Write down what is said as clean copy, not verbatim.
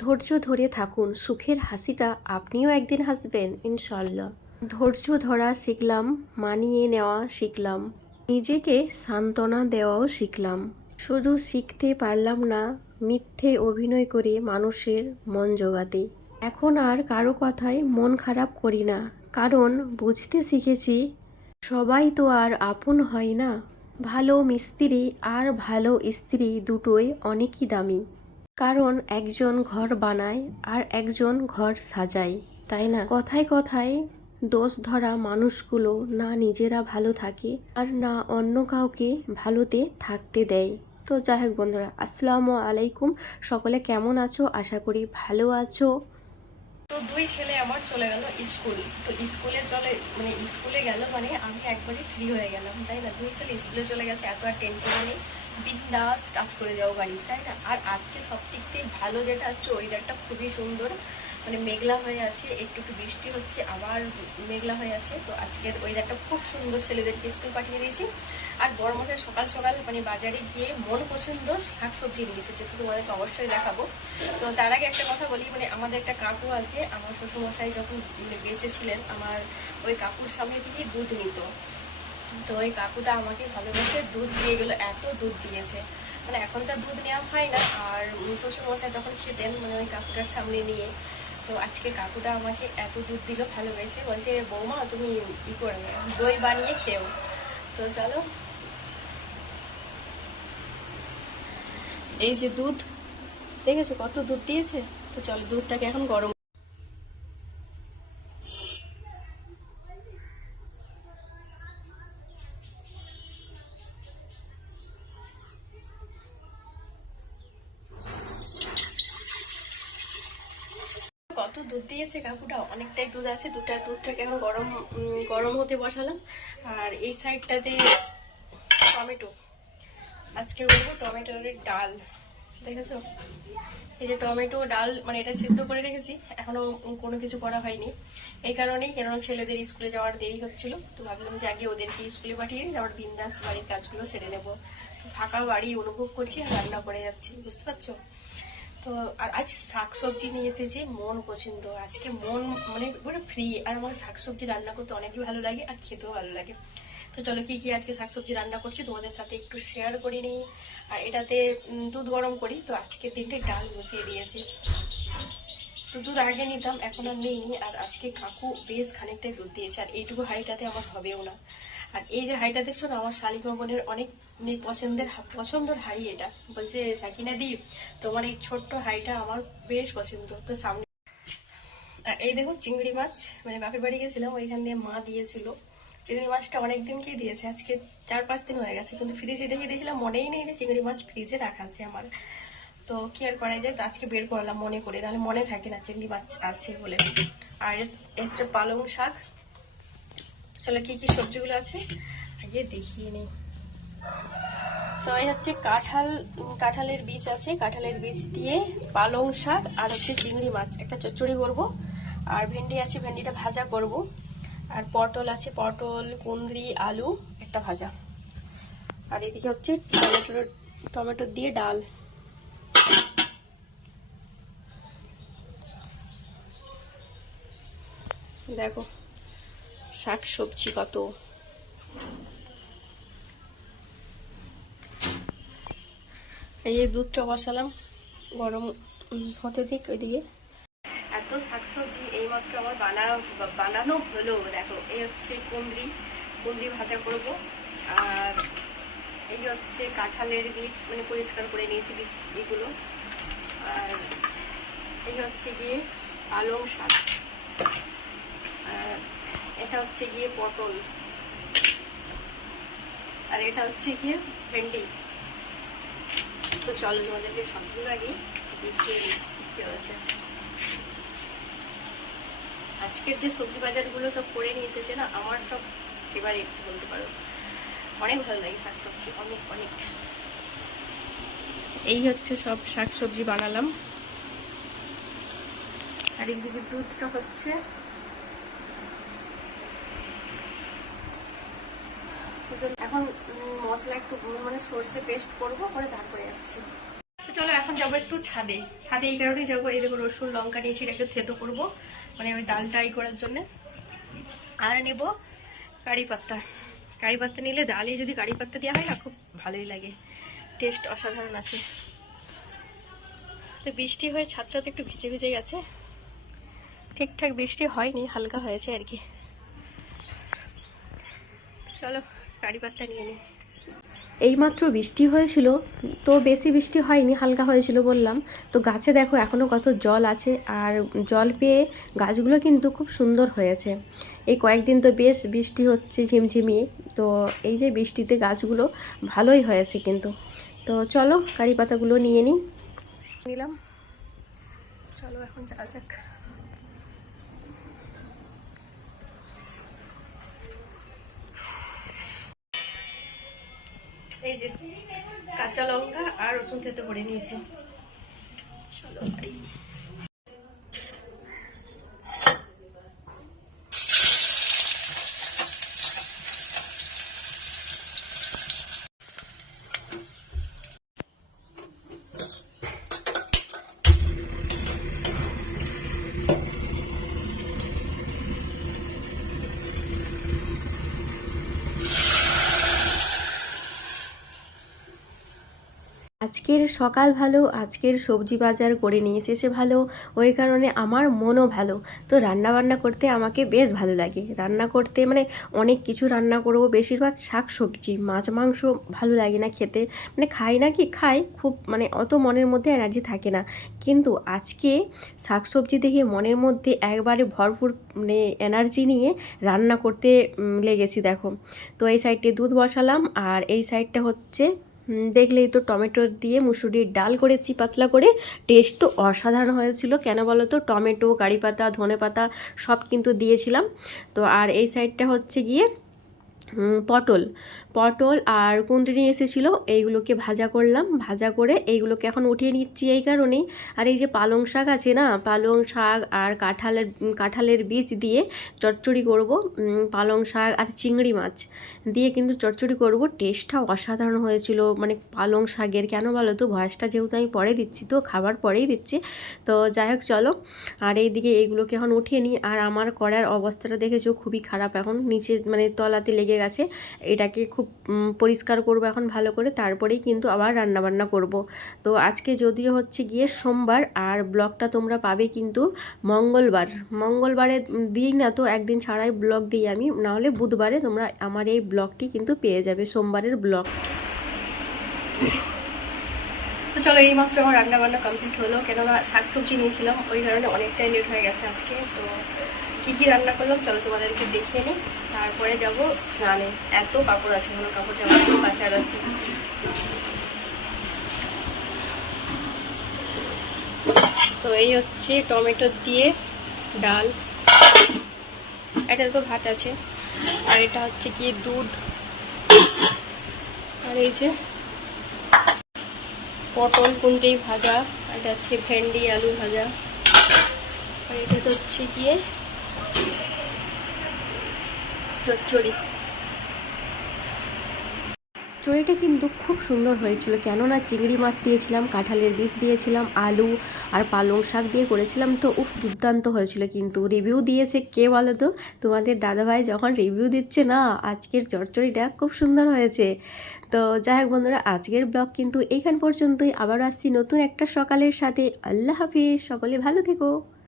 ধৈর্য ধরে থাকুন, সুখের হাসিটা আপনিও একদিন হাসবেন ইনশাল্লাহ। ধৈর্য ধরা শিখলাম, মানিয়ে নেওয়া শিখলাম, নিজেকে সান্ত্বনা দেওয়াও শিখলাম। শুধু শিখতে পারলাম না মিথ্যে অভিনয় করে মানুষের মন জোগাতে। এখন আর কারো কথায় মন খারাপ করি না, কারণ বুঝতে শিখেছি সবাই তো আর আপন হয় না। ভালো মিস্ত্রি আর ভালো স্ত্রী দুটোই অনেকই দামি, কারণ একজন ঘর বানায় আর একজন ঘর সাজায়, তাই না? কথায় কথায় দোষ ধরা মানুষগুলো না নিজেরা ভালো থাকে আর না অন্য কাউকে ভালোতে থাকতে দেয়। তো যাই হোক বন্ধুরা, আসসালামু আলাইকুম। সকলে কেমন আছো? আশা করি ভালো আছো। তো দুই ছেলে আমার চলে গেল স্কুল। তো স্কুলে গেল মানে আমি একবারই ফ্রি হয়ে গেলাম, তাই না? দুই ছেলে স্কুলে চলে গেছে, এত আর টেনশন নেই, বিন্দাস কাজ করে যাও বাড়ি, তাই না? আর আজকে সব দিক থেকে ভালো যেটা হচ্ছে, ওয়েদারটা খুবই সুন্দর, মানে মেঘলা হয়ে আছে, একটু একটু বৃষ্টি হচ্ছে, আবার মেঘলা হয়ে আছে। তো আজকের ওয়েদারটা খুব সুন্দর, ছেলেদেরকে স্কুল পাঠিয়ে দিয়েছি। আর বড় মশাই সকাল সকাল মানে বাজারে গিয়ে মন পছন্দ শাকসবজি নিয়ে এসেছে, তো তোমাদেরকে অবশ্যই দেখাবো। তো তার আগে একটা কথা বলি, মানে আমাদের একটা কাকু আছে, আমার শ্বশুরমশাই যখন বেঁচে ছিলেন, আমার ওই কাকুর সামনে থেকেই দুধ নিত। তো ওই কাকুটা আমাকে ভালোবেসে দুধ দিয়ে গেলো, এত দুধ দিয়েছে, মানে এখন তো দুধ নেওয়া হয় না। আর শ্বশুরমশাই তখন খেতেন মানে ওই কাকুটার সামনে নিয়ে। তো আজকে কাকুটা আমাকে এত দুধ দিল ভালোবেসে, বলছে বৌমা তুমি করে দই বানিয়ে খেও। তো চলো, এই যে দুধ, দেখেছো কত দুধ দিয়েছে? তো চলো দুধটাকে এখন গরম। কত দুধ দিয়েছে কাকুটা, অনেকটাই দুধ আছে। দুধটাকে এখন গরম হতে বসালাম। আর এই সাইডটাতে টমেটো, আজকে করবো টমেটোর ডাল। দেখেছো, এই যে টমেটো ডাল, মানে এটা সিদ্ধ করে রেখেছি, এখনো কোনো কিছু করা হয়নি। এই কারণেই, কেননা ছেলেদের স্কুলে যাওয়ার দেরি হচ্ছিল, তো ভাবলাম যে আগে ওদেরকে স্কুলে পাঠিয়ে তারপর বিন্দাস বাড়ির কাজগুলো সেরে নেবো। তো ফাঁকা বাড়ি অনুভব করছি আর রান্না করে যাচ্ছি, বুঝতে পারছো? তো আর আজ শাকসবজি নিয়ে এসেছি মন পছন্দ, আজকে মন মানে পুরো ফ্রি। আর আমার শাকসবজি রান্না করতে অনেকই ভালো লাগে আর খেতেও ভালো লাগে। তো চলো কি কি আজকে শাকসবজি রান্না করছি তোমাদের সাথে একটু শেয়ার করে নিই। আর এটাতে দুধ গরম করি, তো আজকে তিনটে ডাল বসিয়ে দিয়েছি। তো দুধ আগে নিতাম, এখন আর নিইনি। আর আজকে কাকু বেশ খানিকটাই দুধ দিয়েছে, আর এইটুকু হাঁড়িটাতে আমার হবেও না। আর এই যে হাঁড়িটা দেখছো না, আমার শালিক বোনের অনেক পছন্দের হাঁড়ি এটা। বলছে সাকিনা দি, তোমার এই ছোট্ট হাঁড়িটা আমার বেশ পছন্দ। তো সামনে আর এই দেখো চিংড়ি মাছ, মানে বাপের বাড়ি গেছিলাম, ওইখান দিয়ে মা দিয়েছিল চিংড়ি মাছটা, অনেকদিনকেই দিয়েছে, আজকে 4-5 দিন হয়ে গেছে, কিন্তু ফ্রিজে রেখে দিয়েছিলাম, মনেই নেই যে চিংড়ি মাছ ফ্রিজে রাখা আছে আমার। তো কি আর করা যায়, তো আজকে বের করলাম মনে করে, নাহলে মনে থাকে না চিংড়ি মাছ আছে বলে। আর এর হচ্ছে পালং শাক। চলো কি কি সবজিগুলো আছে আগে দেখিয়ে নিই। তো এই হচ্ছে কাঁঠালের বীজ আছে, কাঁঠালের বীজ দিয়ে পালং শাক, আর হচ্ছে চিংড়ি মাছ একটা চচ্চড়ি করব। আর ভেন্ডি আছে, ভেন্ডিটা ভাজা করব। আর পটল আছে, পটল কুঁদরি আলু একটা ভাজা। আর এদিকে হচ্ছে টমেটো দিয়ে ডাল। দেখো শাক সবজি কত। এই যে দুধটা বসালাম গরম হতে দিক ওইদিকে। এত শাকসবজি এইমাত্র আমার বানানো হলো। দেখো এই হচ্ছে কুঁদরি ভাজা করব। আর এই হচ্ছে কাঁঠালের বীজ, মানে পরিষ্কার করে নিয়েছি বীজ এগুলো। আর এই হচ্ছে গিয়ে পালং শাক। আর এটা হচ্ছে গিয়ে পটল। আর এটা হচ্ছে গিয়ে ভেন্ডি। তো চলো তোমাদেরকে সবগুলো আগে দেখিয়ে দিই কি হয়েছে। আজকের যে সবজি বাজারগুলো সব করে নিয়ে এসেছে না, আমার সব ফেভারিট বলতে পারো, অনেক ভালো লাগে শাকসবজি, অনেক অনেক। এই হচ্ছে সব শাকসবজি বানালাম। আর এদিকে দুধটা হচ্ছে, এখন মশলা একটু মানে সর্ষে পেস্ট করবো, করে তারপরে আসছি। চলো এখন যাবো একটু ছাদে। ছাদে এই কারণেই যাবো, এই দেখো রসুন লঙ্কা নিয়েছি, এটাকে থেতো করবো মানে ওই ডালটা করার জন্য। আর নেব কারি পাত্তা। কারি পাত্তা নিলে ডালে যদি কারি পাত্তা দেওয়া হয় না খুব ভালোই লাগে, টেস্ট অসাধারণ আছে। তো বৃষ্টি হয়ে ছাদটাতে একটু ভিজে ভিজে গেছে, ঠিকঠাক বৃষ্টি হয়নি, হালকা হয়েছে আর কি। চলো কারি পাত্তা নিয়ে নিই। এইমাত্র বৃষ্টি হয়েছিল, তো বেশি বৃষ্টি হয়নি, হালকা হয়েছিল বললাম। তো গাছে দেখো এখনও কত জল আছে, আর জল পেয়ে গাছগুলো কিন্তু খুব সুন্দর হয়েছে। এই কয়েকদিন তো বেশ বৃষ্টি হচ্ছে ঝিমঝিমিয়ে, তো এই যে বৃষ্টিতে গাছগুলো ভালোই হয়েছে কিন্তু। তো চলো কারি পাতাগুলো নিয়ে নিলাম, চলো এখন যাওয়া যাক। এই যে কাঁচা লঙ্কা আর রসুন থেতো করে নিয়েছি, চলো বাড়ি। আজকের সকাল ভালো, আজকের সবজি বাজার করে নিয়ে এসেছে ভালো, ওই কারণে আমার মনও ভালো। তো রান্না বান্না করতে আমাকে বেশ ভালো লাগে। রান্না করতে মানে অনেক কিছু রান্না করবো, বেশিরভাগ শাক সবজি, মাছ মাংস ভালো লাগে না খেতে। মানে খাই না কি খাই, খুব মানে অত মনের মধ্যে এনার্জি থাকে না। কিন্তু আজকে শাক সবজি দেখে মনের মধ্যে একবারে ভরপুর মানে এনার্জি নিয়ে রান্না করতে লেগেছি দেখো। তো এই সাইডে দুধ বসালাম, আর এই সাইডটা হচ্ছে দেখলেই তো টমেটো দিয়ে মুসুরির ডাল করেছি পাতলা করে। টেস্ট তো অসাধারণ হয়েছিল, কেন বলো তো, টমেটো, কারি পাতা, ধনে পাতা সব কিন্তু দিয়েছিলাম। তো আর এই সাইডটা হচ্ছে গিয়ে পটল পটল আর কুঁদরি এসেছিলো, এইগুলোকে ভাজা করলাম। ভাজা করে এইগুলোকে এখন উঠিয়ে নিচ্ছি এই কারণেই। আর এই যে পালং শাক আছে না, পালং শাক আর কাঁঠালের বীজ দিয়ে চচ্চড়ি করব। পালং শাক আর চিংড়ি মাছ দিয়ে কিন্তু চচ্চড়ি করব। টেস্টটা অসাধারণ হয়েছিল মানে পালং শাকের, কেন বলো তো, ভয়েসটা যেহেতু আমি পরে দিচ্ছি, তো খাবার পরেই দিচ্ছি। তো যাই হোক চলো, আর এইদিকে এইগুলোকে এখন উঠিয়ে নিই। আর আমার কড়ার অবস্থাটা দেখেছো খুবই খারাপ, এখন নিচে মানে তলাতে লেগে গেছে। এটাকে খুব পরিষ্কার করব এখন ভালো করে, তারপরেই কিন্তু আবার রান্নাবান্না করব। তো আজকে যদিও হচ্ছে গিয়ে সোমবার, আর ব্লগটা তোমরা পাবে কিন্তু মঙ্গলবারে দিই না, তো একদিন ছাড়াই ব্লগ দিই আমি, নাহলে বুধবারে তোমরা আমার এই ব্লগটি কিন্তু পেয়ে যাবে, সোমবারের ব্লগ। তো চলো এইমাত্র আমার রান্না বান্না কমপ্লিট হলো, কেননা শাক সবজি নিয়েছিলাম, ওই কারণে অনেকটাই লেট হয়ে গেছে আজকে। তো কী কী রান্না করলাম চলো তোমাদেরকে দেখিয়ে নিই, তারপরে যাব স্নানে। এত কাপড় আছে, কোনো কাপড় জামা কাচার আছে। তো এই হচ্ছে টমেটো দিয়ে ডাল, এটা তো ভাত আছে, আর এটা হচ্ছে কি দুধ, আর এই যে পটল কুঁদরি ভাজা, এটা আছে ভেন্ডি আলু ভাজা, আর এটা তো হচ্ছে গিয়ে চচ্চড়ি। চড়িটা কিন্তু খুব সুন্দর হয়েছিল, কেননা চিংড়ি মাছ দিয়েছিলাম, কাঁঠালের বীজ দিয়েছিলাম, আলু আর পালং শাক দিয়ে করেছিলাম। তো দুর্দান্ত হয়েছিল। কিন্তু রিভিউ দিয়েছে কে বলো তো, তোমাদের দাদাভাই যখন রিভিউ দিচ্ছে না, আজকের চচ্চড়িটা খুব সুন্দর হয়েছে। তো যাই হোক বন্ধুরা, আজকের ব্লগ কিন্তু এইখান পর্যন্তই। আবার আসছি নতুন একটা সকালের সাথে। আল্লাহ হাফিজ, সকলে ভালো থেকো।